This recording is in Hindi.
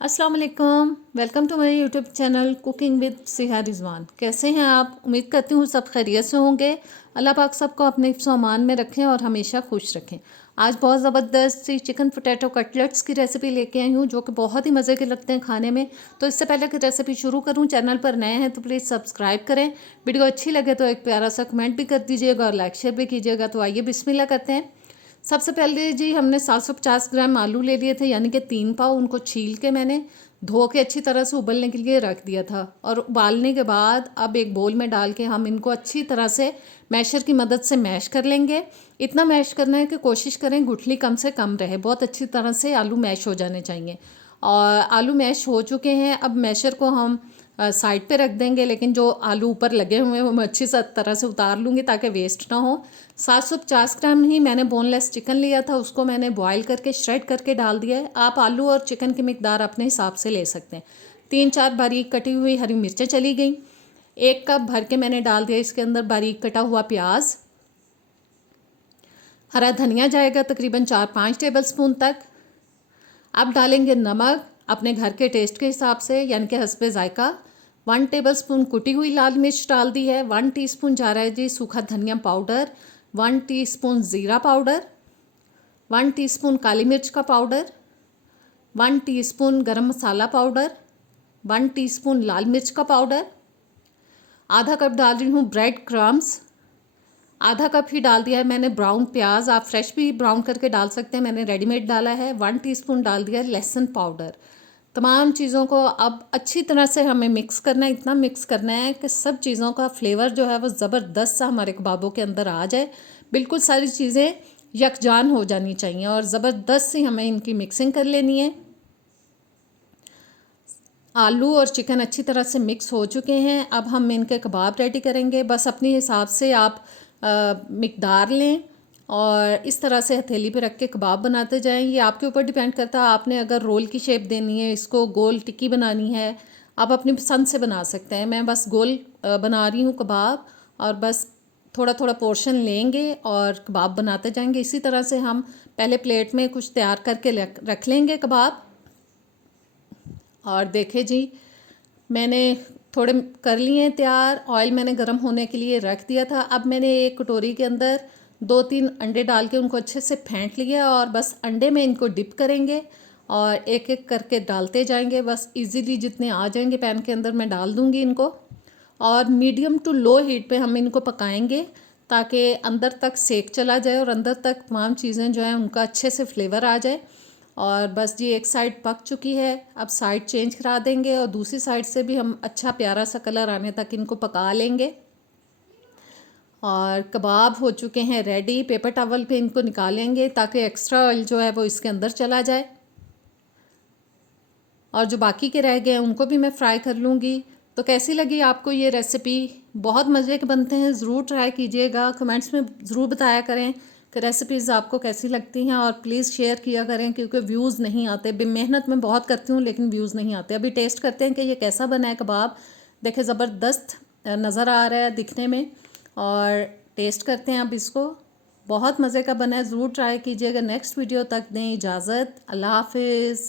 अस्सलाम वालेकुम, welcome to my YouTube channel cooking with Siha Rizwan. कैसे हैं आप? उम्मीद करती हूँ सब खैरियत से होंगे। अल्लाह पाक सबको अपने सामान में रखें और हमेशा खुश रखें। आज बहुत ज़बरदस्त सी चिकन पोटैटो कटलेट्स की रेसिपी लेके आई हूँ, जो कि बहुत ही मज़े के लगते हैं खाने में। तो इससे पहले कि रेसिपी शुरू करूँ, चैनल पर नए हैं तो प्लीज़ सब्सक्राइब करें। वीडियो अच्छी लगे तो एक प्यारा सा कमेंट भी कर दीजिएगा और लाइक शेयर भी कीजिएगा। तो आइए बिस्मिल्लाह करते हैं। सबसे पहले जी हमने 750 ग्राम आलू ले लिए थे, यानी कि 3 पाव। उनको छील के मैंने धो के अच्छी तरह से उबलने के लिए रख दिया था। और उबालने के बाद अब एक बोल में डाल के हम इनको अच्छी तरह से मैशर की मदद से मैश कर लेंगे। इतना मैश करना है कि कोशिश करें गुठली कम से कम रहे। बहुत अच्छी तरह से आलू मैश हो जाने चाहिए। और आलू मैश हो चुके हैं। अब मैशर को हम साइड पे रख देंगे, लेकिन जो आलू ऊपर लगे हुए हैं वो मैं अच्छी तरह से उतार लूँगी ताकि वेस्ट ना हो। 750 ग्राम ही मैंने बोनलेस चिकन लिया था, उसको मैंने बॉईल करके श्रेड करके डाल दिया है। आप आलू और चिकन की मिकदार अपने हिसाब से ले सकते हैं। 3-4 बारीक कटी हुई हरी मिर्चें चली गई। 1 कप भर के मैंने डाल दिया इसके अंदर बारीक कटा हुआ प्याज। हरा धनिया जाएगा तकरीबन 4-5 टेबल स्पून तक। अब डालेंगे नमक अपने घर के टेस्ट के हिसाब से, यानी कि हस्बे जायका। 1 टेबल स्पून कुटी हुई लाल मिर्च डाल दी है। 1 टीस्पून जा रहा है जी सूखा धनिया पाउडर। 1 टीस्पून ज़ीरा पाउडर। 1 टीस्पून काली मिर्च का पाउडर। 1 टीस्पून गरम मसाला पाउडर। 1 टीस्पून लाल मिर्च का पाउडर। आधा कप डाल रही हूँ ब्रेड क्रम्स। आधा कप ही डाल दिया है मैंने ब्राउन प्याज। आप फ्रेश भी ब्राउन करके डाल सकते हैं, मैंने रेडीमेड डाला है। 1 टीस्पून डाल दिया है लहसुन पाउडर। तमाम चीज़ों को अब अच्छी तरह से हमें मिक्स करना है। इतना मिक्स करना है कि सब चीज़ों का फ्लेवर जो है वो ज़बरदस्त सा हमारे कबाबों के अंदर आ जाए। बिल्कुल सारी चीज़ें यकजान हो जानी चाहिए और ज़बरदस्त सी हमें इनकी मिक्सिंग कर लेनी है। आलू और चिकन अच्छी तरह से मिक्स हो चुके हैं। अब हम इनके कबाब रेडी करेंगे। बस अपने हिसाब से आप मिकदार लें और इस तरह से हथेली पे रख के कबाब बनाते जाएं। ये आपके ऊपर डिपेंड करता है। आपने अगर रोल की शेप देनी है, इसको गोल टिक्की बनानी है, आप अपनी पसंद से बना सकते हैं। मैं बस गोल बना रही हूँ कबाब, और बस थोड़ा थोड़ा पोर्शन लेंगे और कबाब बनाते जाएंगे। इसी तरह से हम पहले प्लेट में कुछ तैयार करके रख लेंगे कबाब। और देखे जी मैंने थोड़े कर लिए हैं तैयार। ऑयल मैंने गर्म होने के लिए रख दिया था। अब मैंने एक कटोरी के अंदर 2-3 अंडे डाल के उनको अच्छे से फेंट लिया और बस अंडे में इनको डिप करेंगे और एक एक करके डालते जाएंगे। बस इजीली जितने आ जाएंगे पैन के अंदर मैं डाल दूंगी इनको। और मीडियम टू लो हीट पे हम इनको पकाएंगे ताकि अंदर तक सेक चला जाए और अंदर तक तमाम चीज़ें जो हैं उनका अच्छे से फ्लेवर आ जाए। और बस जी एक साइड पक चुकी है। अब साइड चेंज करा देंगे और दूसरी साइड से भी हम अच्छा प्यारा सा कलर आने तक इनको पका लेंगे। और कबाब हो चुके हैं रेडी। पेपर टॉवल पे इनको निकालेंगे ताकि एक्स्ट्रा ऑयल जो है वो इसके अंदर चला जाए। और जो बाकी के रह गए हैं उनको भी मैं फ्राई कर लूँगी। तो कैसी लगी आपको ये रेसिपी? बहुत मज़े के बनते हैं, ज़रूर ट्राई कीजिएगा। कमेंट्स में ज़रूर बताया करें कि रेसिपीज़ आपको कैसी लगती हैं, और प्लीज़ शेयर किया करें क्योंकि व्यूज़ नहीं आते। मेहनत मैं बहुत करती हूँ लेकिन व्यूज़ नहीं आते। अभी टेस्ट करते हैं कि ये कैसा बना है कबाब। देखें ज़बरदस्त नज़र आ रहा है दिखने में। और टेस्ट करते हैं अब इसको। बहुत मज़े का बना है, ज़रूर ट्राई कीजिएगा। नेक्स्ट वीडियो तक दें इजाज़त। अल्लाह हाफिज़।